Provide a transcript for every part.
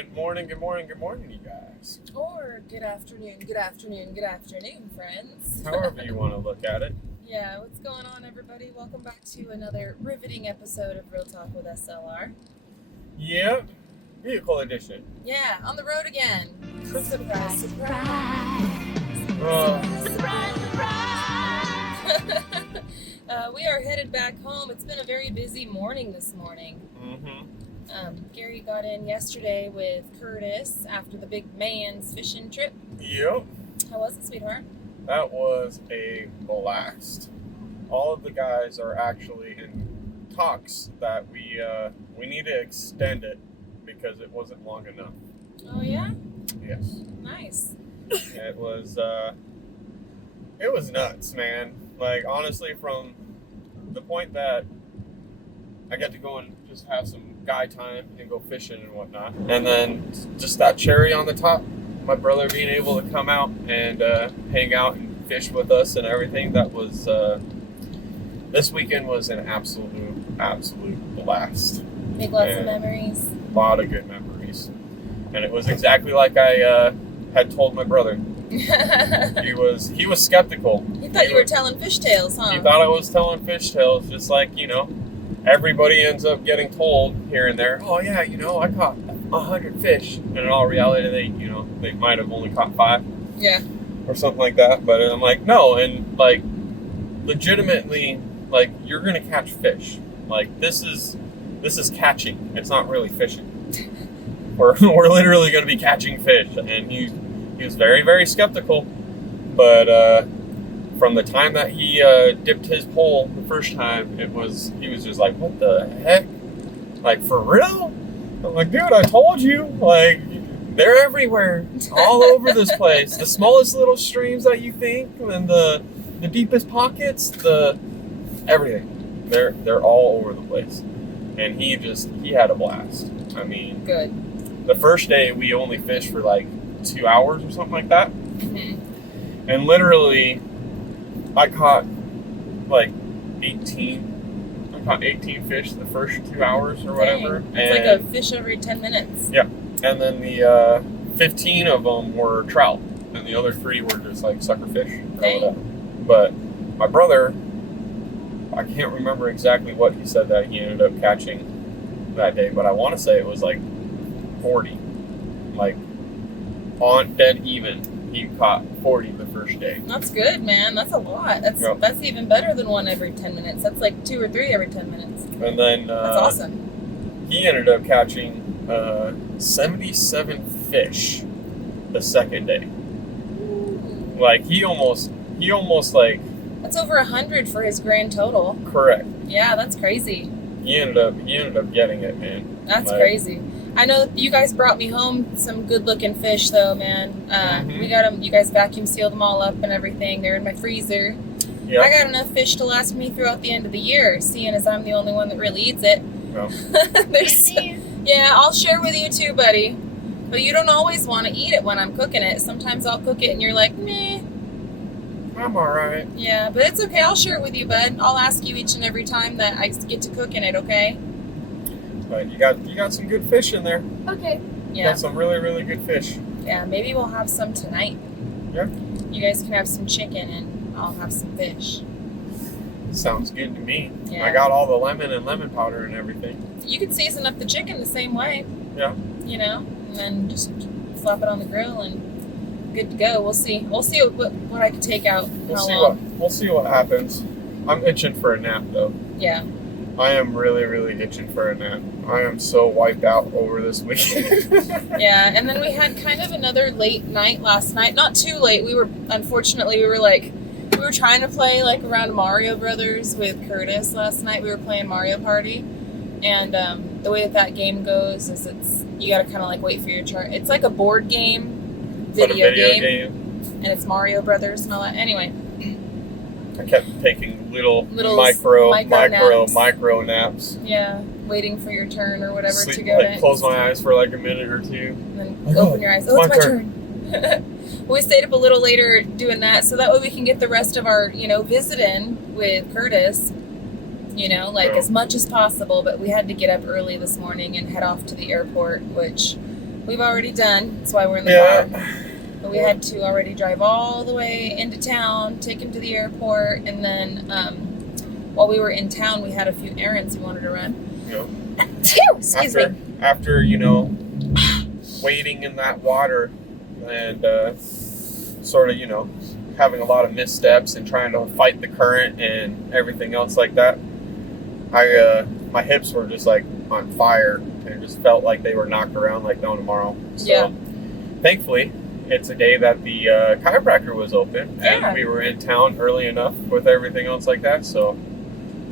Good morning, you guys. Or good afternoon, friends. However you want to look at it. Yeah, what's going on, everybody? Welcome back to another riveting episode of Real Talk with SLR. Yep, vehicle edition. Yeah, on the road again. Surprise, surprise. We are headed back home. It's been a very busy morning this morning. Gary got in yesterday with Curtis after the big man's fishing trip. Yep. How was it, sweetheart? That was a blast. All of the guys are actually in talks that we need to extend it because it wasn't long enough. Oh yeah? Yes. Nice. It was nuts, man. Like, honestly, from the point that I got to go and just have some guy time and go fishing and whatnot, and then just that cherry on the top, my brother being able to come out and hang out and fish with us and everything, that was this weekend was an absolute blast. Make lots of memories. A lot of good memories. And it was exactly like I had told my brother. He was skeptical. He thought you were telling fish tales, huh? He thought I was telling fish tales, just like, everybody ends up getting told here and there, oh yeah, I caught 100 fish. And in all reality, they might have only caught 5. Yeah. Or something like that. But I'm like, no, and like, legitimately, like, you're gonna catch fish. Like, this is catching. It's not really fishing. We're literally gonna be catching fish. And he was very, very skeptical. But from the time that he dipped his pole the first time, he was just like, what the heck? Like, for real? I'm like, dude, I told you. Like, they're everywhere, all over this place. The smallest little streams that you think, and the deepest pockets, everything. They're all over the place. And he had a blast. I mean, good. The first day we only fished for like 2 hours or something like that. Mm-hmm. And literally, I caught like 18 fish the first 2 hours or whatever. Dang. It's like a fish every 10 minutes. Yeah. And then the 15 of them were trout. And the other 3 were just like sucker fish. But my brother, I can't remember exactly what he said that he ended up catching that day, but I want to say it was like 40. Like, on dead even. He caught 40 the first day. That's good, man. That's a lot. That's even better than 1 every 10 minutes. That's like 2 or 3 every 10 minutes. And then that's awesome. He ended up catching 77 fish the second day. Ooh. Like, he almost like... That's over 100 for his grand total. Correct. Yeah, that's crazy. He ended up getting it, man. That's crazy. I know you guys brought me home some good-looking fish, though, man. We got them. You guys vacuum sealed them all up and everything. They're in my freezer. Yep. I got enough fish to last me throughout the end of the year, seeing as I'm the only one that really eats it. No. Yeah, I'll share with you too, buddy. But you don't always want to eat it when I'm cooking it. Sometimes I'll cook it and you're like, meh. I'm all right. Yeah, but it's okay. I'll share it with you, bud. I'll ask you each and every time that I get to cook in it, okay? But you got some good fish in there. Okay. Yeah. Got some really, really good fish. Yeah, maybe we'll have some tonight. Yeah. You guys can have some chicken and I'll have some fish. Sounds good to me. Yeah. I got all the lemon powder and everything. You can season up the chicken the same way. Yeah. And then just slap it on the grill and good to go. We'll see. We'll see what I can take out. We'll see what happens. I'm itching for a nap, though. Yeah. I am really, really itching for a nap. I am so wiped out over this weekend. Yeah, and then we had kind of another late night last night. Not too late. We were trying to play like around Mario Brothers with Curtis last night. We were playing Mario Party. And the way that game goes is you got to kind of like wait for your turn. It's like a board game, video game. And it's Mario Brothers and all that. Anyway. I kept taking little micro naps. Yeah, waiting for your turn or whatever to go next. Close my eyes for like a minute or 2. And then open your eyes. Oh, it's my turn. We stayed up a little later doing that, so that way we can get the rest of our, visit in with Curtis, as much as possible. But we had to get up early this morning and head off to the airport, which we've already done. That's why we're in the car. But we had to already drive all the way into town, take him to the airport, and then while we were in town, we had a few errands we wanted to run. Yeah. Excuse me. After, wading in that water and sort of, having a lot of missteps and trying to fight the current and everything else like that, my hips were just like on fire, and it just felt like they were knocked around like no tomorrow. So thankfully, it's a day that the chiropractor was open, and we were in town early enough with everything else like that, so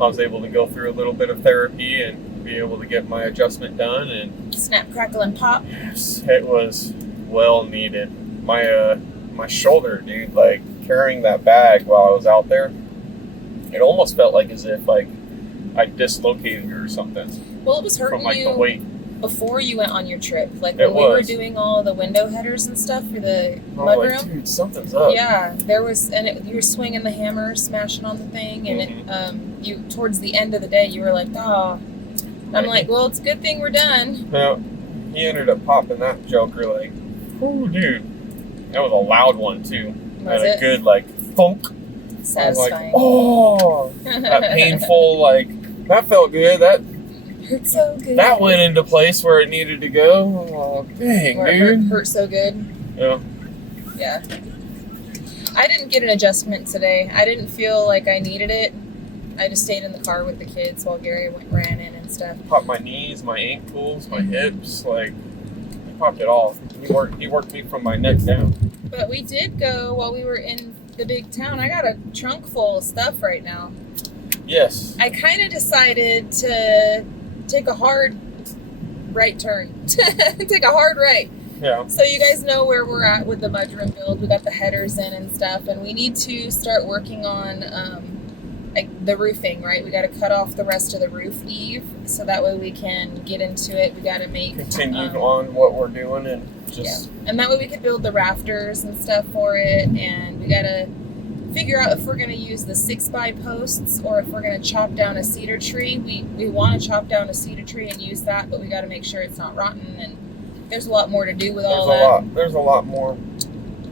I was able to go through a little bit of therapy and be able to get my adjustment done. And snap, crackle, and pop. Yes, it was well needed. My shoulder, dude, like carrying that bag while I was out there, it almost felt like as if like I dislocated it or something. Well, it was hurting from like you the weight before you went on your trip. Like when we were doing all the window headers and stuff for the mudroom. Like, dude, something's up. Yeah, there was, and you were swinging the hammer, smashing on the thing, and you towards the end of the day, you were like, oh. I'm like, well, it's a good thing we're done. Yeah, he ended up popping that joker like, oh, dude, that was a loud one too. Was and it? A good like thunk. Satisfying. Like, oh, that painful like that felt good. That hurt so good. That went into place where it needed to go. Oh, dang, where dude. It hurt so good. Yeah. Yeah. I didn't get an adjustment today. I didn't feel like I needed it. I just stayed in the car with the kids while Gary ran in and stuff. Popped my knees, my ankles, my hips, like I popped it all. He worked me from my neck down. But we did go while we were in the big town. I got a trunk full of stuff right now. Yes. I kind of decided to take a hard right turn. Take a hard right. Yeah. So you guys know where we're at with the mudroom build. We got the headers in and stuff, and we need to start working on like the roofing, right? We got to cut off the rest of the roof eave, so that way we can get into it. We got to continue on what we're doing and just and that way we could build the rafters and stuff for it. And we got to figure out if we're going to use the 6x posts or if we're going to chop down a cedar tree. We want to chop down a cedar tree and use that, but we got to make sure it's not rotten. And there's a lot more to do with all that. There's a lot more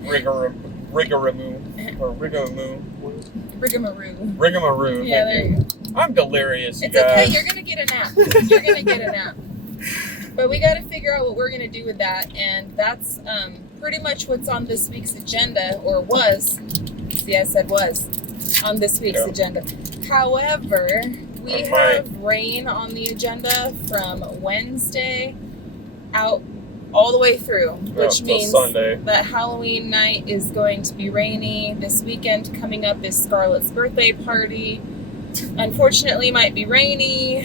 rigamaroo. Rigamaroo. Yeah, there you go. I'm delirious, It's guys. okay. You're gonna get a nap. You're gonna get a nap. But we got to figure out what we're gonna do with that, and that's pretty much what's on this week's agenda, or was. See, I said was on this week's agenda. However, we have rain on the agenda from Wednesday out all the way through, which means that Halloween night is going to be rainy. This weekend coming up is Scarlett's birthday party. Unfortunately, might be rainy.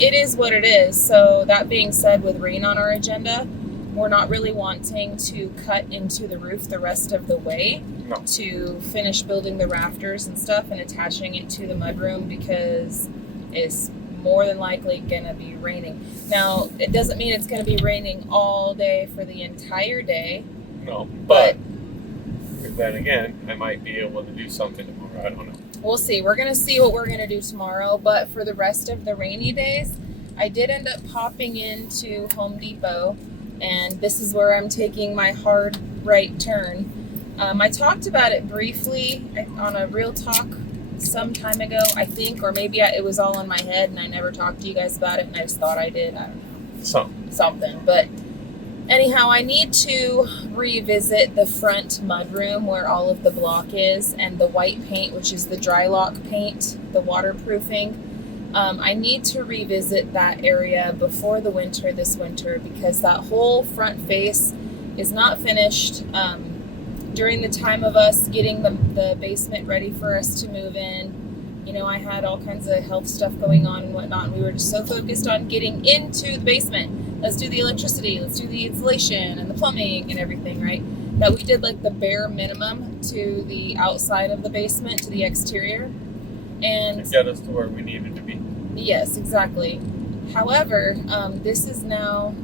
It is what it is. So that being said, with rain on our agenda, we're not really wanting to cut into the roof the rest of the way to finish building the rafters and stuff and attaching it to the mudroom, because it's more than likely gonna be raining. Now, it doesn't mean it's gonna be raining all day for the entire day. No, but then again, I might be able to do something tomorrow. I don't know. We'll see. We're gonna see what we're gonna do tomorrow. But for the rest of the rainy days, I did end up popping into Home Depot, and this is where I'm taking my hard right turn. I talked about it briefly on a Real Talk some time ago, I think, or maybe it was all in my head and I never talked to you guys about it, and I just thought I did. I don't know. Something. But anyhow, I need to revisit the front mudroom where all of the block is, and the white paint, which is the dry lock paint, the waterproofing. I need to revisit that area before the winter this winter, because that whole front face is not finished. During the time of us getting the basement ready for us to move in, I had all kinds of health stuff going on and whatnot, and we were just so focused on getting into the basement. Let's do the electricity, let's do the insulation and the plumbing and everything, right? That we did like the bare minimum to the outside of the basement, to the exterior. And to get us to where we needed to be. Yes, exactly. However, this is now,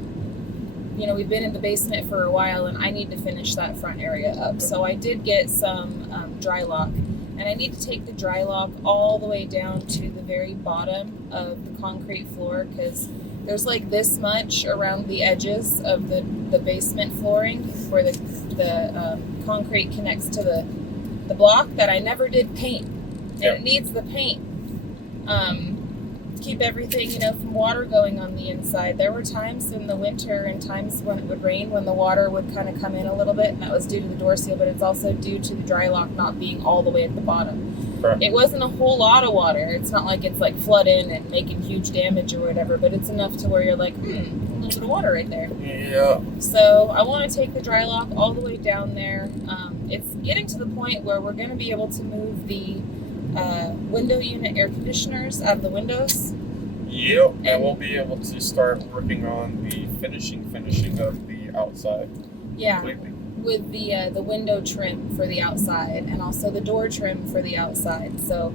we've been in the basement for a while, and I need to finish that front area up. So I did get some dry lock, and I need to take the dry lock all the way down to the very bottom of the concrete floor, because there's like this much around the edges of the basement flooring where the concrete connects to the block that I never did paint. And it needs the paint. Keep everything, from water going on the inside. There were times in the winter and times when it would rain when the water would kind of come in a little bit, and that was due to the door seal, but it's also due to the dry lock not being all the way at the bottom. Correct. It wasn't a whole lot of water. It's not like it's like flooding and making huge damage or whatever, but it's enough to where you're like, a little bit of water right there. Yeah. So I want to take the dry lock all the way down there. It's getting to the point where we're going to be able to move the window unit air conditioners out of the windows. Yep, and we'll be able to start working on the finishing of the outside. Yeah, completely. With the window trim for the outside and also the door trim for the outside. So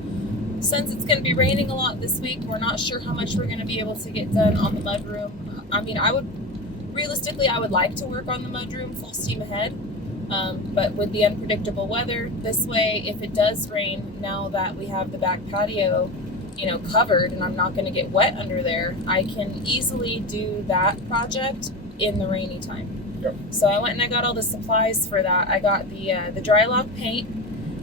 since it's going to be raining a lot this week, we're not sure how much we're going to be able to get done on the mudroom. I mean, I would like to work on the mudroom full steam ahead. But with the unpredictable weather, this way, if it does rain, now that we have the back patio, covered and I'm not going to get wet under there, I can easily do that project in the rainy time. Yep. So I went and I got all the supplies for that. I got the dry lock paint.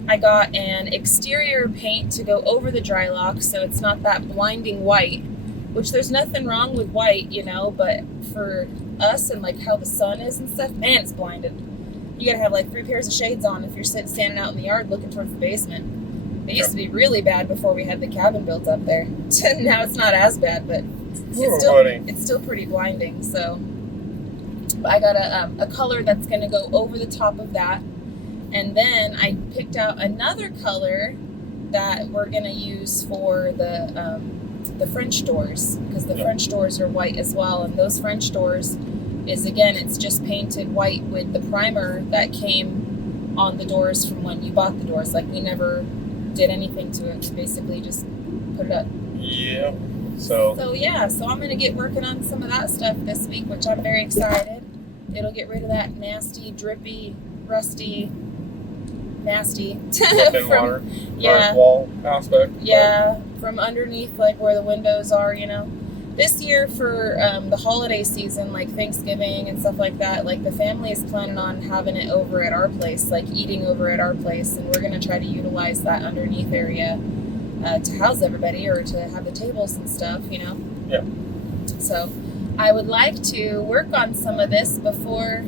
I got an exterior paint to go over the dry lock so it's not that blinding white, which there's nothing wrong with white, but for us and like how the sun is and stuff, man, it's blinded. You gotta have like 3 pairs of shades on if you're standing out in the yard looking towards the basement. It used to be really bad before we had the cabin built up there. Now it's not as bad, but it's still pretty blinding. So I got a color that's going to go over the top of that. And then I picked out another color that we're going to use for the French doors, because the French doors are white as well. And those French doors is, again, it's just painted white with the primer that came on the doors from when you bought the doors. Like, we never did anything to it. We basically just put it up. Yeah. So I'm going to get working on some of that stuff this week, which I'm very excited. It'll get rid of that nasty, drippy, rusty, nasty from water, wall aspect. Yeah, from underneath, like where the windows are, This year for the holiday season, like Thanksgiving and stuff like that, like the family is planning on having it over at our place, like eating over at our place, and we're going to try to utilize that underneath area to house everybody or to have the tables and stuff, Yeah. So I would like to work on some of this before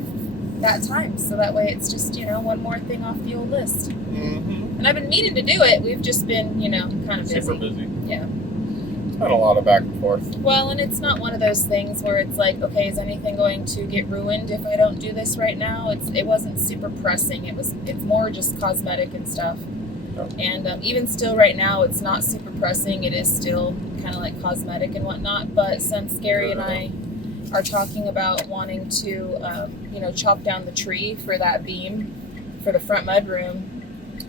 that time, so that way it's just, one more thing off the old list. Mm-hmm. And I've been meaning to do it. We've just been, kind of busy. Super busy. Yeah. Not a lot of back and forth. Well, and it's not one of those things where it's like, okay, is anything going to get ruined if I don't do this right now? It wasn't super pressing. It's more just cosmetic and stuff. Oh. And even still right now, it's not super pressing. It is still kind of like cosmetic and whatnot. But since Gary and I are talking about wanting to, chop down the tree for that beam for the front mudroom,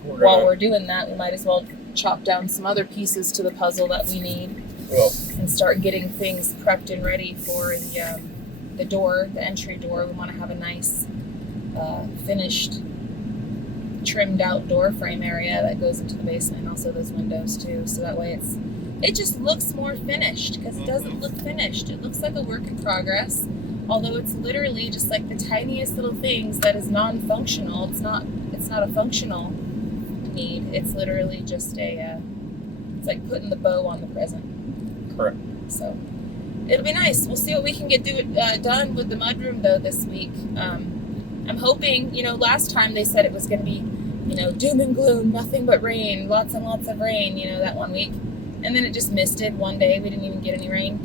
while we're doing that, we might as well chop down some other pieces to the puzzle that we need. And start getting things prepped and ready for the door, the entry door. We want to have a nice finished, trimmed out door frame area that goes into the basement, and also those windows too. So that way it just looks more finished, because it doesn't look finished. It looks like a work in progress, although it's literally just like the tiniest little things that is non-functional. It's not a functional need. It's literally just it's like putting the bow on the present. Correct. So it'll be nice. We'll see what we can get done with the mudroom though this week. I'm hoping, last time they said it was going to be, doom and gloom, nothing but rain, lots and lots of rain, that one week. And then it just misted one day. We didn't even get any rain.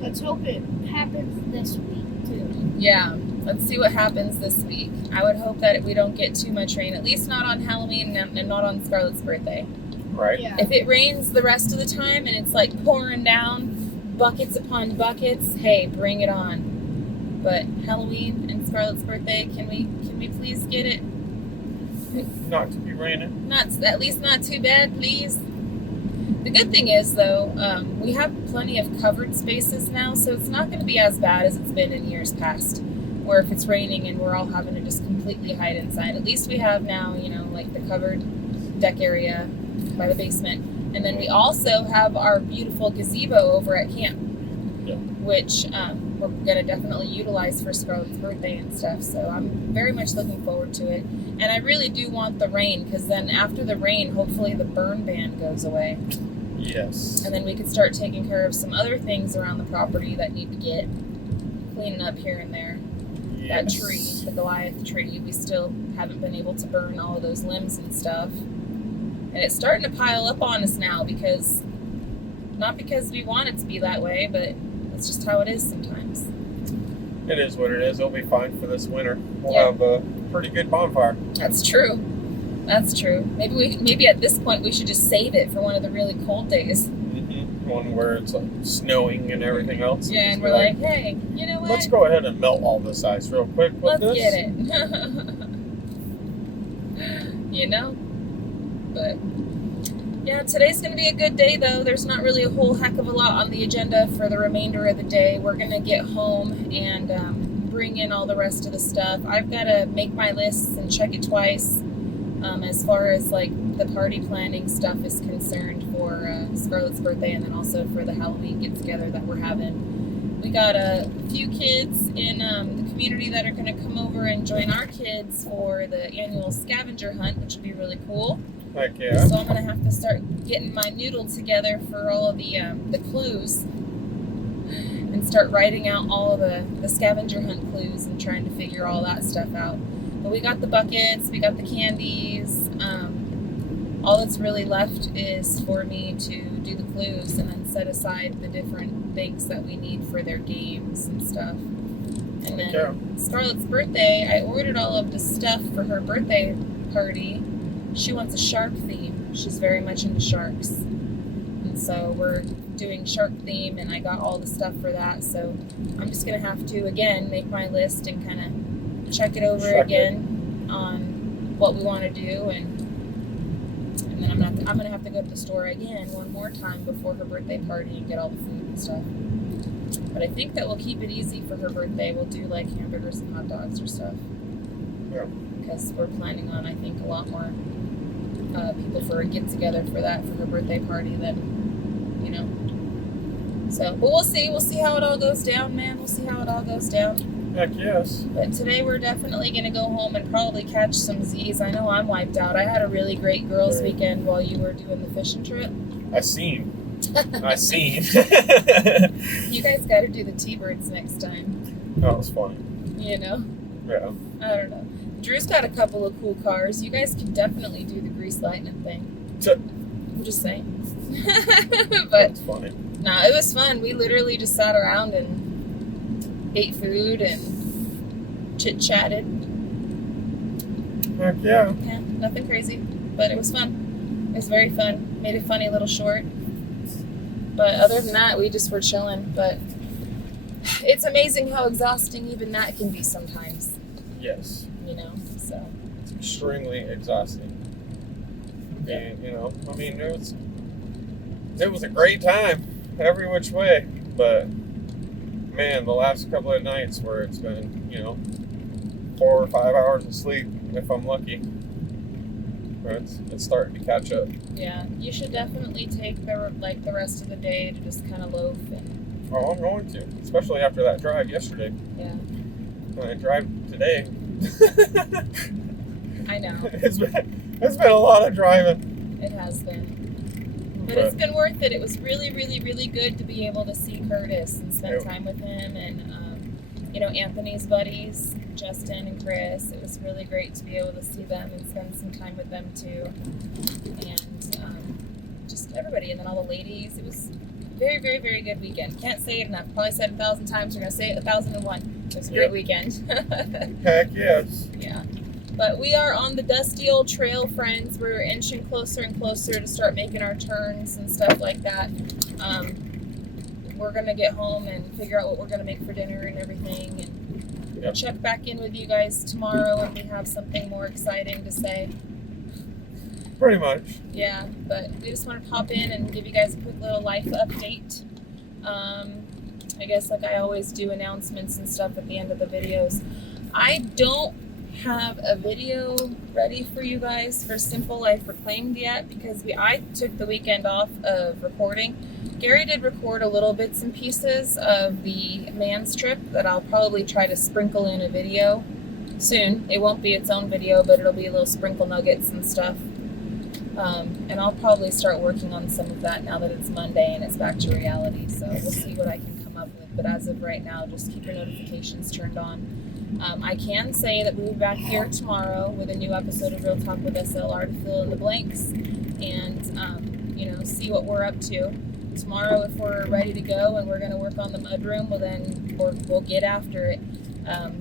Let's hope it happens this week too. Yeah. Let's see what happens this week. I would hope that we don't get too much rain, at least not on Halloween and not on Scarlett's birthday. Right. Yeah. If it rains the rest of the time and it's like pouring down buckets upon buckets, hey, bring it on. But Halloween and Scarlett's birthday, can we please get it? Not to be raining. At least not too bad, please. The good thing is, though, we have plenty of covered spaces now, so it's not going to be as bad as it's been in years past, where if it's raining and we're all having to just completely hide inside. At least we have now, like the covered deck area by the basement. And then we also have our beautiful gazebo over at camp. which we're going to definitely utilize for Scarlett's birthday and stuff. So I'm very much looking forward to it. And I really do want the rain, because then after the rain, hopefully the burn ban goes away. Yes. And then we can start taking care of some other things around the property that need to get cleaning up here and there. That tree, the Goliath tree, we still haven't been able to burn all of those limbs and stuff. And it's starting to pile up on us now, because not because we want it to be that way, but it's just how it is sometimes. It is what it is. It'll be fine for this winter. We'll Yeah. have a pretty good bonfire. That's true. That's true. Maybe at this point we should just save it for one of the really cold days. Mm-hmm. One where it's like snowing and everything else. Yeah, and we're like, hey, you know what? Let's go ahead and melt all this ice real quick with Let's this. get it. You know? But yeah, today's going to be a good day, though. There's not really a whole heck of a lot on the agenda for the remainder of the day. We're going to get home and bring in all the rest of the stuff. I've got to make my lists and check it twice as far as like the party planning stuff is concerned for Scarlett's birthday, and then also for the Halloween get-together that we're having. We got a few kids in the community that are going to come over and join our kids for the annual scavenger hunt, which will be really cool. Heck yeah. So I'm going to have to start getting my noodle together for all of the clues and start writing out all of the scavenger hunt clues and trying to figure all that stuff out. But we got the buckets, we got the candies. All that's really left is for me to do the clues and then set aside the different things that we need for their games and stuff. And then Scarlett's birthday, I ordered all of the stuff for her birthday party. She wants a shark theme. She's very much into sharks. And so we're doing shark theme, and I got all the stuff for that. So I'm just going to have to, again, make my list and kind of check it over again on what we want to do. And then I'm going to have to go to the store again one more time before her birthday party and get all the food and stuff. But I think that we'll keep it easy for her birthday. We'll do like hamburgers and hot dogs or stuff. Yeah. Because we're planning on, I think, a lot more people for a get-together for that, for her birthday party than, you know. So, but we'll see. We'll see how it all goes down, man. We'll see how it all goes down. Heck yes. But today we're definitely going to go home and probably catch some Z's. I know I'm wiped out. I had a really great girls' weekend while you were doing the fishing trip. I seen. You guys got to do the T-birds next time. That was funny. You know? Yeah. I don't know. Drew's got a couple of cool cars. You guys could definitely do the grease lightning thing. I'm just saying. But that's funny. No, it was fun. We literally just sat around and ate food and chit-chatted. Heck yeah. Yeah, nothing crazy. But it was fun. It was very fun. Made a funny little short. But other than that, we just were chilling. But it's amazing how exhausting even that can be sometimes. Yes. You know, so. It's extremely exhausting. Yeah. And, you know, I mean, it was a great time, every which way. But, man, the last couple of nights where it's been, you know, 4 or 5 hours of sleep, if I'm lucky. It's starting to catch up. Yeah, you should definitely take the rest of the day to just kind of loaf and. Oh, I'm going to, especially after that drive yesterday. Yeah. When I drive today. I know. It's been a lot of driving. It has been. But it's been worth it. It was really, really, really good to be able to see Curtis and spend time with him and, you know, Anthony's buddies, Justin and Chris. It was really great to be able to see them and spend some time with them too. And just everybody. And then all the ladies. It was very, very, very good weekend. Can't say it enough. Probably said it 1,000 times. We're going to say it 1,001. It was a great weekend. Heck yes. Yeah. But we are on the dusty old trail, friends. We're inching closer and closer to start making our turns and stuff like that. We're going to get home and figure out what we're going to make for dinner and everything. And we'll check back in with you guys tomorrow when we have something more exciting to say. Pretty much. Yeah, but we just want to pop in and give you guys a quick little life update. I guess like I always do announcements and stuff at the end of the videos. I don't have a video ready for you guys for Simple Life Reclaimed yet because I took the weekend off of recording. Gary did record a little bits and pieces of the man's trip that I'll probably try to sprinkle in a video soon. It won't be its own video, but it'll be little sprinkle nuggets and stuff. And I'll probably start working on some of that now that it's Monday and it's back to reality. So we'll see what I can come up with. But as of right now, just keep your notifications turned on. I can say that we'll be back here tomorrow with a new episode of Real Talk with SLR to fill in the blanks and, see what we're up to. Tomorrow, if we're ready to go and we're going to work on the mudroom, well, then we'll get after it.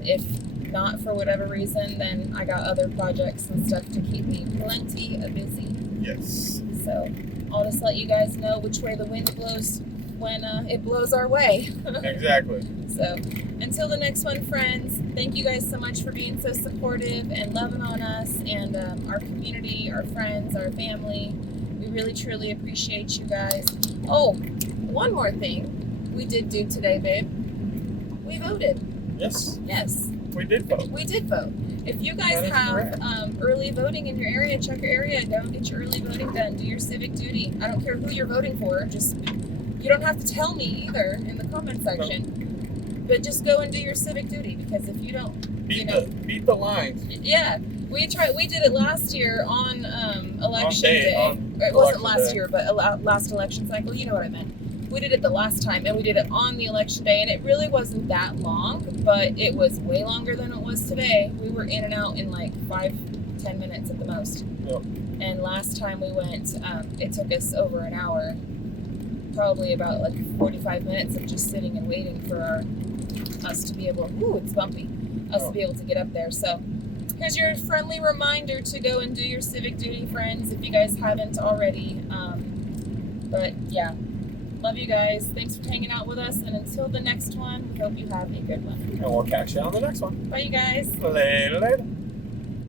If not for whatever reason, then I got other projects and stuff to keep me plenty busy. Yes. So I'll just let you guys know which way the wind blows when it blows our way. Exactly. So until the next one, friends, thank you guys so much for being so supportive and loving on us and our community, our friends, our family. We really, truly appreciate you guys. Oh, one more thing we did do today, babe. We voted. Yes. Yes. We did vote. We did vote. If you guys have early voting in your area, check your area. Go and get your early voting done. Do your civic duty. I don't care who you're voting for. You don't have to tell me either in the comment section. But just go and do your civic duty because if you don't, beat the lines. Yeah, we did it last year on election day. It wasn't last year, but last election cycle. You know what I meant. We did it the last time, and we did it on the election day, and it really wasn't that long, but it was way longer than it was today. We were in and out in like 5-10 minutes at the most. Yep. And last time we went, it took us over an hour, probably about like 45 minutes of just sitting and waiting for us to be able, it's bumpy, to be able to get up there. So here's your friendly reminder to go and do your civic duty, friends, if you guys haven't already. But yeah. Love you guys. Thanks for hanging out with us. And until the next one, we hope you have a good one. And we'll catch you on the next one. Bye, you guys. Later.